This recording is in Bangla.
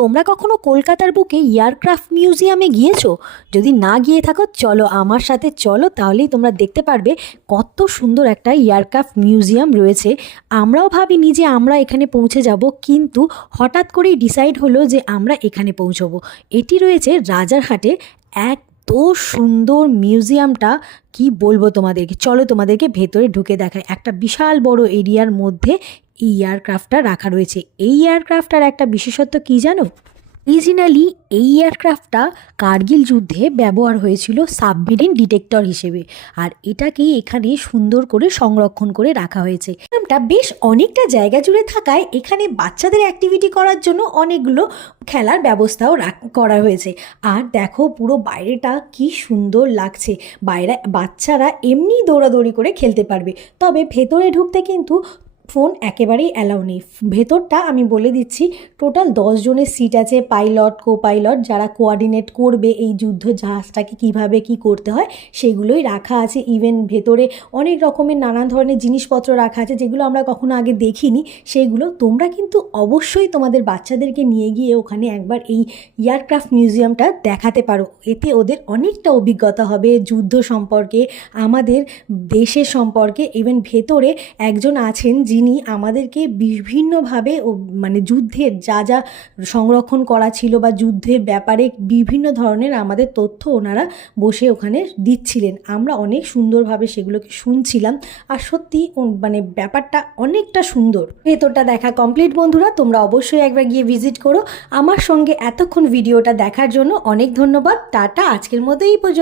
তোমরা কখনো কলকাতার বুকে এয়ারক্রাফট মিউজিয়ামে গিয়েছো? যদি না গিয়ে থাকো চলো আমার সাথে, চলো তাহলেই তোমরা দেখতে পারবে কত সুন্দর একটা এয়ারক্রাফট মিউজিয়াম রয়েছে। আমরাও ভাবিনি যে আমরা এখানে পৌঁছে যাব, কিন্তু হঠাৎ করেই ডিসাইড হলো যে আমরা এখানে পৌঁছবো। এটি রয়েছে রাজারহাটে। এত সুন্দর মিউজিয়ামটা, কি বলবো তোমাদেরকে, চলো তোমাদেরকে ভেতরে ঢুকে দেখায়। একটা বিশাল বড় এরিয়ার মধ্যে এই এয়ারক্রাফটটা রাখা রয়েছে। এই এয়ারক্রাফটটার একটা বিশেষত্ব কি জানো? অরিজিনালি এই এয়ারক্রাফটটা কার্গিল যুদ্ধে ব্যবহার হয়েছিল সাবমেরিন ডিটেক্টর হিসেবে, আর এটাকেই এখানে সুন্দর করে সংরক্ষণ করে রাখা হয়েছে। এটা বেশ অনেকটা জায়গা জুড়ে থাকায় এখানে বাচ্চাদের অ্যাক্টিভিটি করার জন্য অনেকগুলো খেলার ব্যবস্থাও করা হয়েছে। আর দেখো পুরো বাইরেটা কি সুন্দর লাগছে। বাইরে বাচ্চারা এমনি দৌড়াদৌড়ি করে খেলতে পারবে, তবে ভেতরে ঢুকতে কিন্তু ফোন একেবারেই অ্যালাউ নেই। ভেতরটা আমি বলে দিচ্ছি, টোটাল 10 জনের সিট আছে, পাইলট, কো পাইলট, যারা কোঅর্ডিনেট করবে এই যুদ্ধ জাহাজটাকে কিভাবে কি করতে হয় সেগুলোই রাখা আছে। ইভেন ভেতরে অনেক রকমের নানান ধরনের জিনিসপত্র রাখা আছে যেগুলো আমরা কখনো আগে দেখিনি। সেইগুলো তোমরা কিন্তু অবশ্যই তোমাদের বাচ্চাদেরকে নিয়ে গিয়ে ওখানে একবার এই এয়ারক্রাফট মিউজিয়ামটা দেখাতে পারো। এতে ওদের অনেকটা অভিজ্ঞতা হবে যুদ্ধ সম্পর্কে, আমাদের দেশের সম্পর্কে। ইভেন ভেতরে একজন আছেন যিনি আমাদেরকে বিভিন্নভাবে মানে যুদ্ধের যা যা সংরক্ষণ করা ছিল বা যুদ্ধের ব্যাপারে বিভিন্ন ধরনের আমাদের তথ্য ওনারা বসে ওখানে দিচ্ছিলেন। আমরা অনেক সুন্দরভাবে সেগুলোকে শুনছিলাম, আর সত্যি মানে ব্যাপারটা অনেকটা সুন্দর। ভেতরটা দেখা কমপ্লিট বন্ধুরা, তোমরা অবশ্যই একবার গিয়ে ভিজিট করো। আমার সঙ্গে এতক্ষণ ভিডিওটা দেখার জন্য অনেক ধন্যবাদ। টাটা, আজকের মতো এই পর্যন্ত।